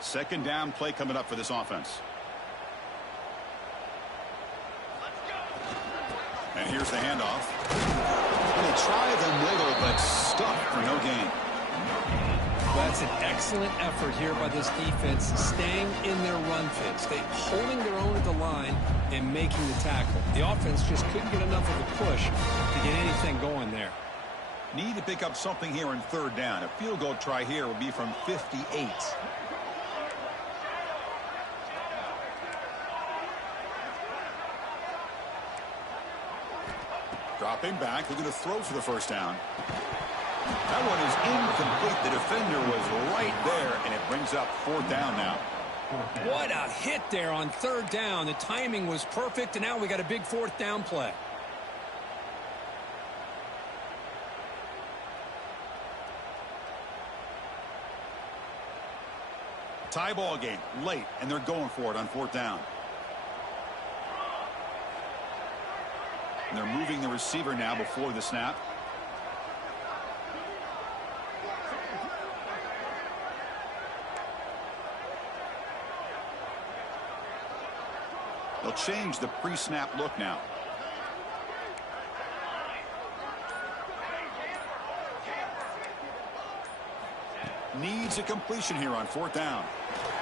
Second down play coming up for this offense. And here's the handoff. And they try the middle, but stuck for no gain. That's an excellent effort here by this defense, staying in their run fits. They holding their own at the line and making the tackle. The offense just couldn't get enough of a push to get anything going there. Need to pick up something here in third down. A field goal try here would be from 58. Dropping back, looking to throw for the first down. That one is incomplete. The defender was right there, and it brings up fourth down now. What a hit there on third down. The timing was perfect, and now we got a big fourth down play. Tie ball game, late, and they're going for it on fourth down. And they're moving the receiver now before the snap. They'll change the pre-snap look now. Needs a completion here on fourth down.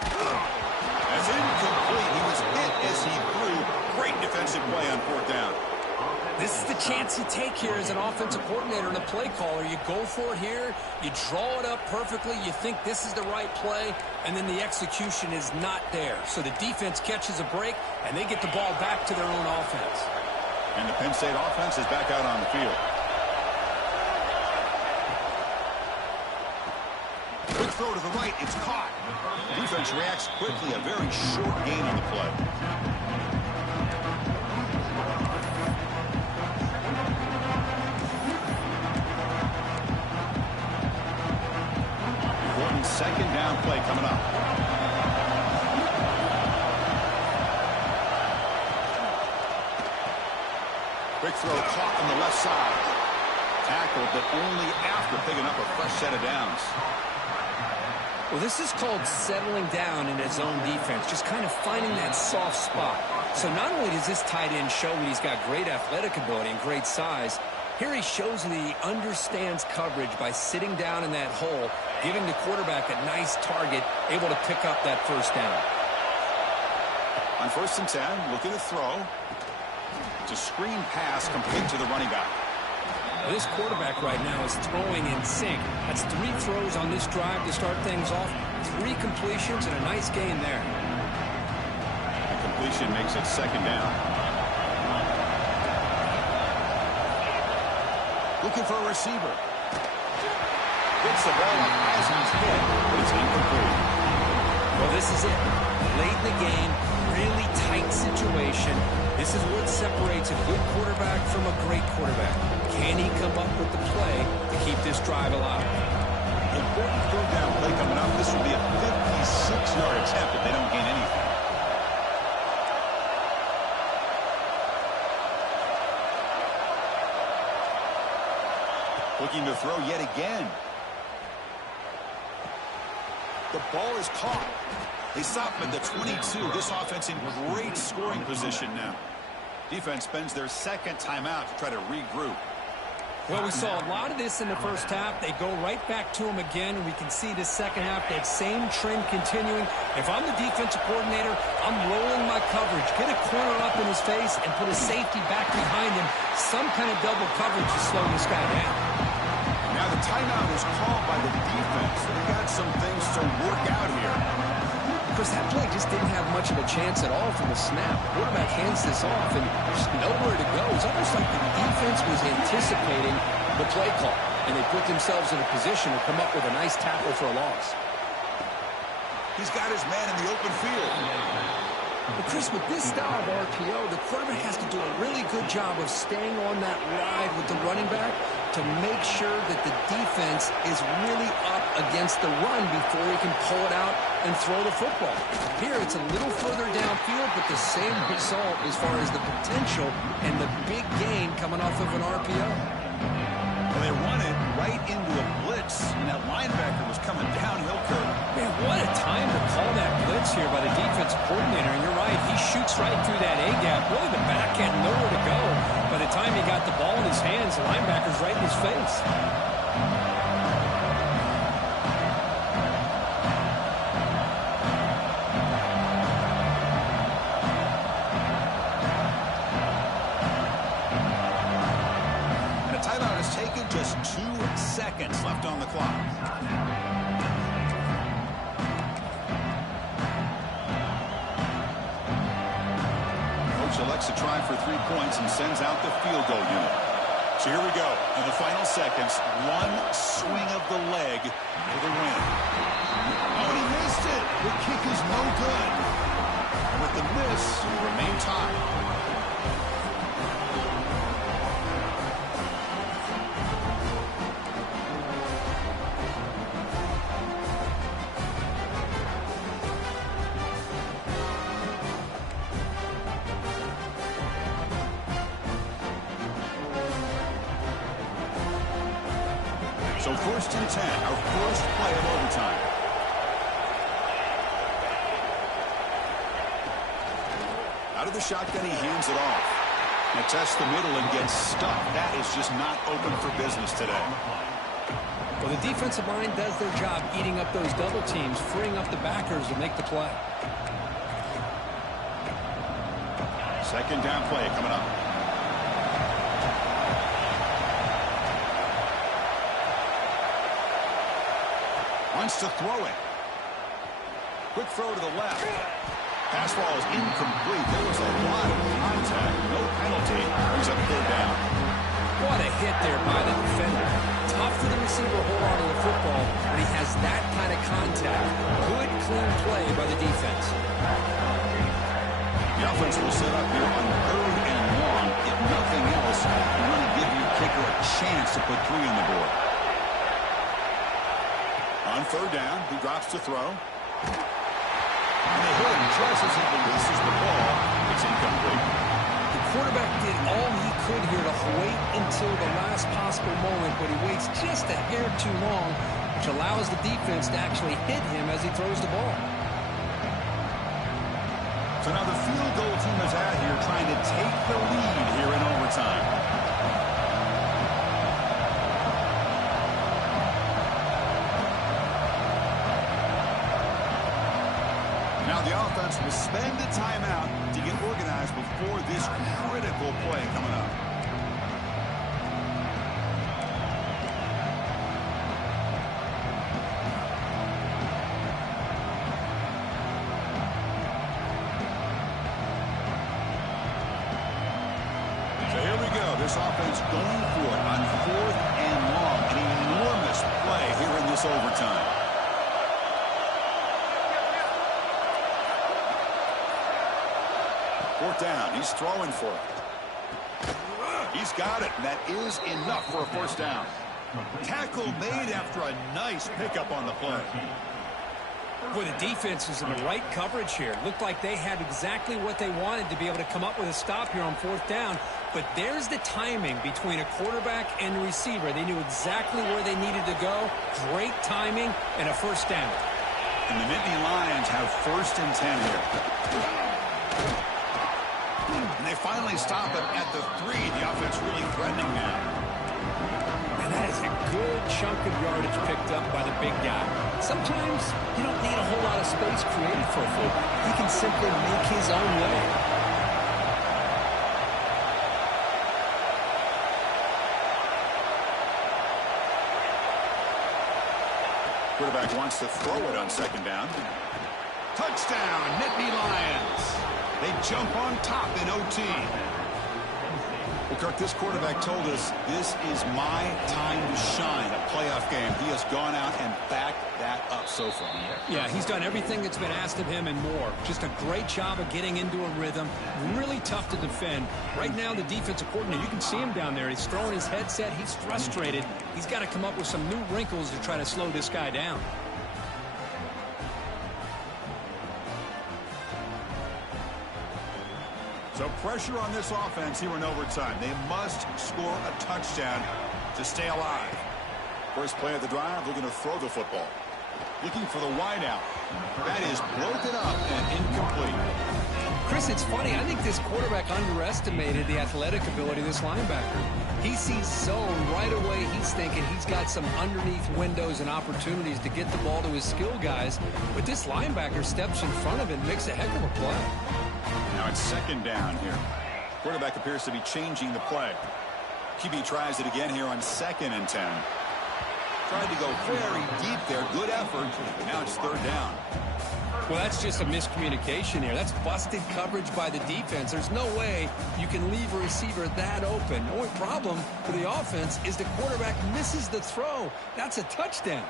That's incomplete. He was hit as he threw. Great defensive play on fourth down. This is the chance you take here as an offensive coordinator and a play caller. You go for it here, you draw it up perfectly, you think this is the right play, and then the execution is not there. So the defense catches a break, and they get the ball back to their own offense. And the Penn State offense is back out on the field. Quick throw to the right, it's caught. The defense reacts quickly, a very short gain on the play. Second down play coming up. Quick throw caught on the left side. Tackled, but only after picking up a fresh set of downs. Well, this is called settling down in his own defense, just kind of finding that soft spot. So not only does this tight end show that he's got great athletic ability and great size, here he shows that he understands coverage by sitting down in that hole, giving the quarterback a nice target, able to pick up that first down. On 1st and 10, looking to throw. It's a screen pass complete to the running back. Well, this quarterback right now is throwing in sync. That's 3 throws on this drive to start things off, 3 completions, and a nice gain there. The completion makes it second down. Looking for a receiver. Gets the ball up as he's hit, but it's incomplete. Well, this is it. Late in the game, really tight situation. This is what separates a good quarterback from a great quarterback. Can he come up with the play to keep this drive alive? Important third down play coming up. This will be a 56-yard attempt if they don't gain anything. Looking to throw yet again. The ball is caught. They stop him at the 22. This offense in great scoring position now. Defense spends their second timeout to try to regroup. Well, we saw a lot of this in the first half. They go right back to him again, and we can see the second half, that same trend continuing. If I'm the defensive coordinator, I'm rolling my coverage. Get a corner up in his face and put a safety back behind him. Some kind of double coverage to slow this guy down. Now the timeout is called by the defense. They've got some things to work out here. Because that play just didn't have much of a chance at all from the snap. Quarterback hands this off, and there's nowhere to go. It's almost like the defense was anticipating the play call, and they put themselves in a position to come up with a nice tackle for a loss. He's got his man in the open field. But Chris, with this style of RPO, the quarterback has to do a really good job of staying on that ride with the running back to make sure that the defense is really up against the run before he can pull it out and throw the football. Here, it's a little further downfield, but the same result as far as the potential and the big gain coming off of an RPO. Well, they run it right into a blitz, and that linebacker was coming downhill curve. Man, what a time to call that blitz here by the defensive coordinator. And you're right, he shoots right through that A-gap. Really, the back end, nowhere to go. By the time he got the ball in his hands, the linebacker's right in his face. taken. Just 2 seconds left on the clock. Coach elects to try for 3 points and sends out the field goal unit. So here we go. In the final seconds, one swing of the leg for the win. Oh, he missed it. The kick is no good. And with the miss, we remain tied. So 1st and 10, our first play of overtime. Out of the shotgun, he hands it off. Now tests the middle and gets stuck. That is just not open for business today. Well, the defensive line does their job eating up those double teams, freeing up the backers to make the play. 2nd down play coming up. Wants to throw it. Quick throw to the left. Pass ball is incomplete. There was a lot of contact. No penalty. Brings up 3rd down. What a hit there by the defender. Tough for the receiver to hold on to the football when he has that kind of contact. Good, clean play by the defense. The offense will set up here on 3rd and long. If nothing else, you want to give your kicker a chance to put 3 on the board. On 3rd down, he drops to throw. And they hit him just as he releases the ball. It's incomplete. The quarterback did all he could here to wait until the last possible moment, but he waits just a hair too long, which allows the defense to actually hit him as he throws the ball. So now the field goal team is out here trying to take the lead here in overtime. Now the offense will spend the timeout to get organized before this critical play coming up. So here we go. This offense going for it on 4th and long. An enormous play here in this overtime. Fourth down. He's throwing for it. He's got it. And that is enough for a 1st down. Tackle made after a nice pickup on the play. Boy, the defense is in the right coverage here. Looked like they had exactly what they wanted to be able to come up with a stop here on 4th down. But there's the timing between a quarterback and the receiver. They knew exactly where they needed to go. Great timing and a 1st down. And the Nittany Lions have 1st and 10 here. And they finally stop him at the 3. The offense really threatening now. And that is a good chunk of yardage picked up by the big guy. Sometimes you don't need a whole lot of space created for a fullback. He can simply make his own way. Quarterback wants to throw it on 2nd down. Touchdown, Nittany Lions. They jump on top in OT. Well, Kirk, this quarterback told us this is my time to shine, a playoff game. He has gone out and backed that up so far. Yeah, he's done everything that's been asked of him and more. Just a great job of getting into a rhythm. Really tough to defend. Right now, the defensive coordinator, you can see him down there. He's throwing his headset. He's frustrated. He's got to come up with some new wrinkles to try to slow this guy down. So pressure on this offense here in overtime. They must score a touchdown to stay alive. First play of the drive, they're going to throw the football. Looking for the wideout. That is broken up and incomplete. Chris, it's funny. I think this quarterback underestimated the athletic ability of this linebacker. He sees zone right away. He's thinking he's got some underneath windows and opportunities to get the ball to his skill guys. But this linebacker steps in front of him and makes a heck of a play. Now it's 2nd down here. Quarterback appears to be changing the play. QB tries it again here on 2nd and 10. Tried to go very deep there. Good effort. Now it's 3rd down. Well, that's just a miscommunication here. That's busted coverage by the defense. There's no way you can leave a receiver that open. The only problem for the offense is the quarterback misses the throw. That's a touchdown.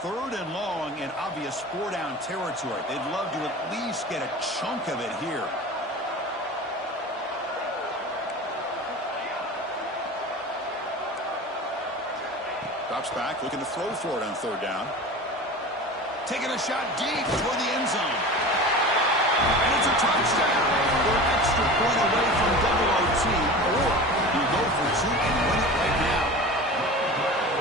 3rd and long in obvious 4-down territory. They'd love to at least get a chunk of it here. Drops back, looking to throw for it on 3rd down. Taking a shot deep toward the end zone. And it's a touchdown. We're an extra point away from double OT, or you go for 2 and win it right now.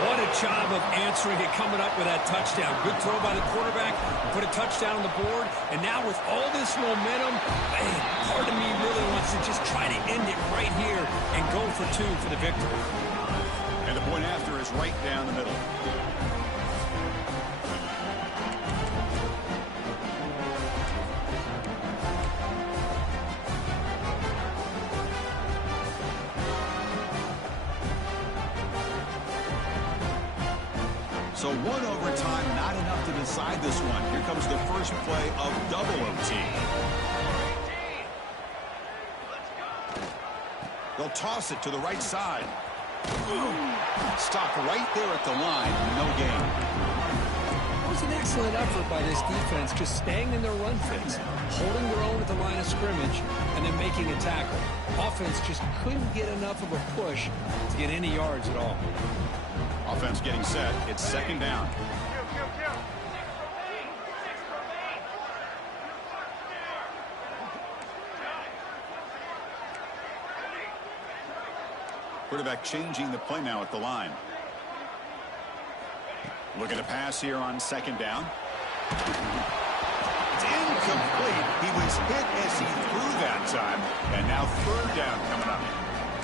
What a job of answering it, coming up with that touchdown. Good throw by the quarterback, put a touchdown on the board, and now with all this momentum, man, part of me really wants to just try to end it right here and go for 2 for the victory. And the point after is right down the middle. So 1 overtime, not enough to decide this one. Here comes the first play of double OT. They'll toss it to the right side. Stopped right there at the line. No gain. It was an excellent effort by this defense, just staying in their run fits, holding their own at the line of scrimmage, and then making a tackle. Offense just couldn't get enough of a push to get any yards at all. Offense getting set. It's 2nd down. Quarterback changing the play now at the line. Looking to pass here on 2nd down. It's incomplete. He was hit as he threw that time. And now 3rd down coming up.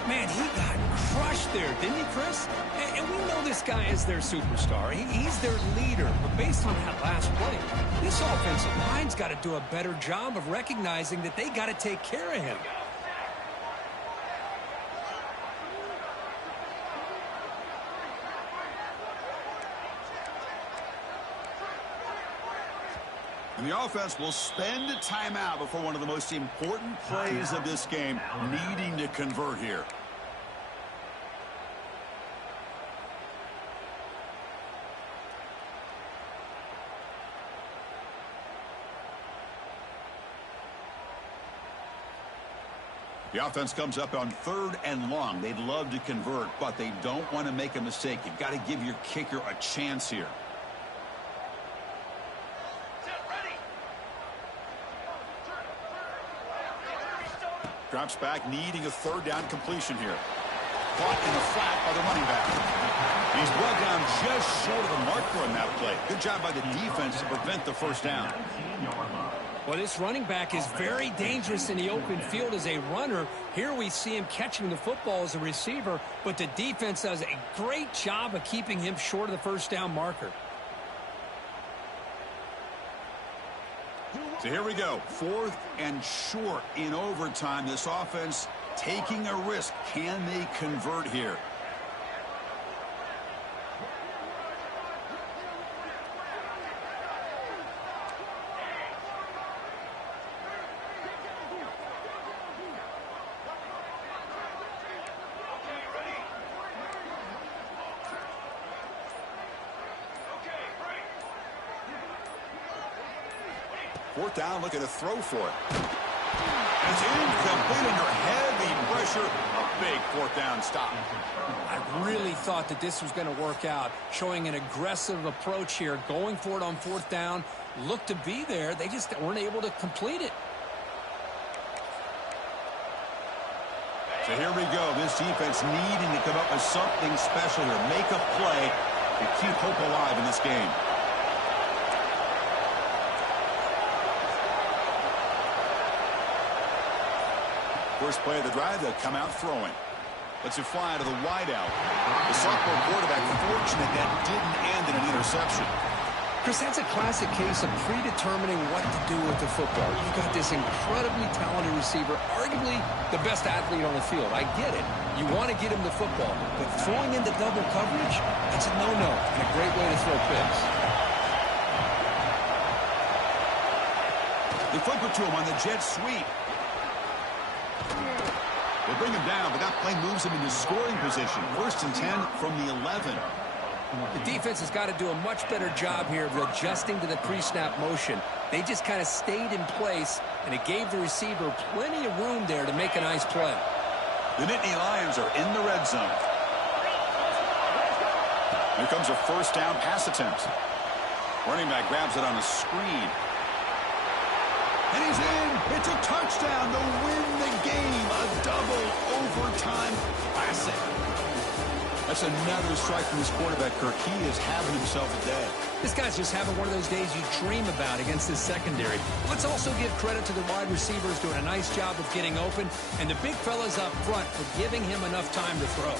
Man, he got crushed there, didn't he, Chris? And we know this guy is their superstar. He's their leader. But based on that last play, this offensive line's got to do a better job of recognizing that they got to take care of him. And the offense will spend a timeout before one of the most important plays of this game, needing to convert here. The offense comes up on 3rd and long. They'd love to convert, but they don't want to make a mistake. You've got to give your kicker a chance here. Drops back, needing a 3rd down completion here. Caught in the flat by the running back. He's brought down just short of the mark for him that play. Good job by the defense to prevent the 1st down. Well, this running back is very dangerous in the open field as a runner. Here we see him catching the football as a receiver, but the defense does a great job of keeping him short of the 1st down marker. So here we go. 4th and short in overtime. This offense taking a risk. Can they convert here? Fourth down, looking to throw for it. And it's incomplete under heavy pressure. A big 4th down stop. I really thought that this was going to work out, showing an aggressive approach here, going for it on 4th down. Looked to be there. They just weren't able to complete it. So here we go. This defense needing to come up with something special here. Make a play to keep hope alive in this game. First play of the drive, they'll come out throwing. Lets it fly to the wideout. The sophomore quarterback fortunate that didn't end in an interception. Chris, that's a classic case of predetermining what to do with the football. You've got this incredibly talented receiver, arguably the best athlete on the field. I get it. You want to get him the football, but throwing into double coverage, that's a no-no and a great way to throw picks. They flip it to him on the jet sweep. They bring him down, but that play moves him into scoring position. 1st and 10 from the 11. The defense has got to do a much better job here of adjusting to the pre-snap motion. They just kind of stayed in place, and it gave the receiver plenty of room there to make a nice play. The Nittany Lions are in the red zone. Here comes a 1st down pass attempt. Running back grabs it on a screen. And he's in. It's a touchdown to win the game. A double overtime classic. That's another strike from his quarterback, Kirk. He is having himself a day. This guy's just having one of those days you dream about against this secondary. Let's also give credit to the wide receivers doing a nice job of getting open, and the big fellas up front for giving him enough time to throw.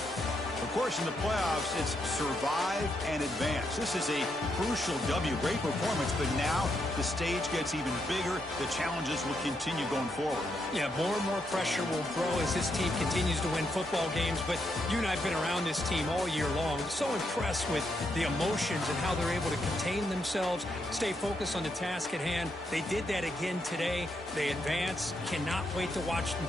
Of course, in the playoffs, it's survive and advance. This is a crucial W. Great performance, but now the stage gets even bigger. The challenges will continue going forward. Yeah, more and more pressure will grow as this team continues to win football games, but you and I have been around this team all year long. So impressed with the emotions and how they're able to contain themselves, stay focused on the task at hand. They did that again today. They advance. Cannot wait to watch them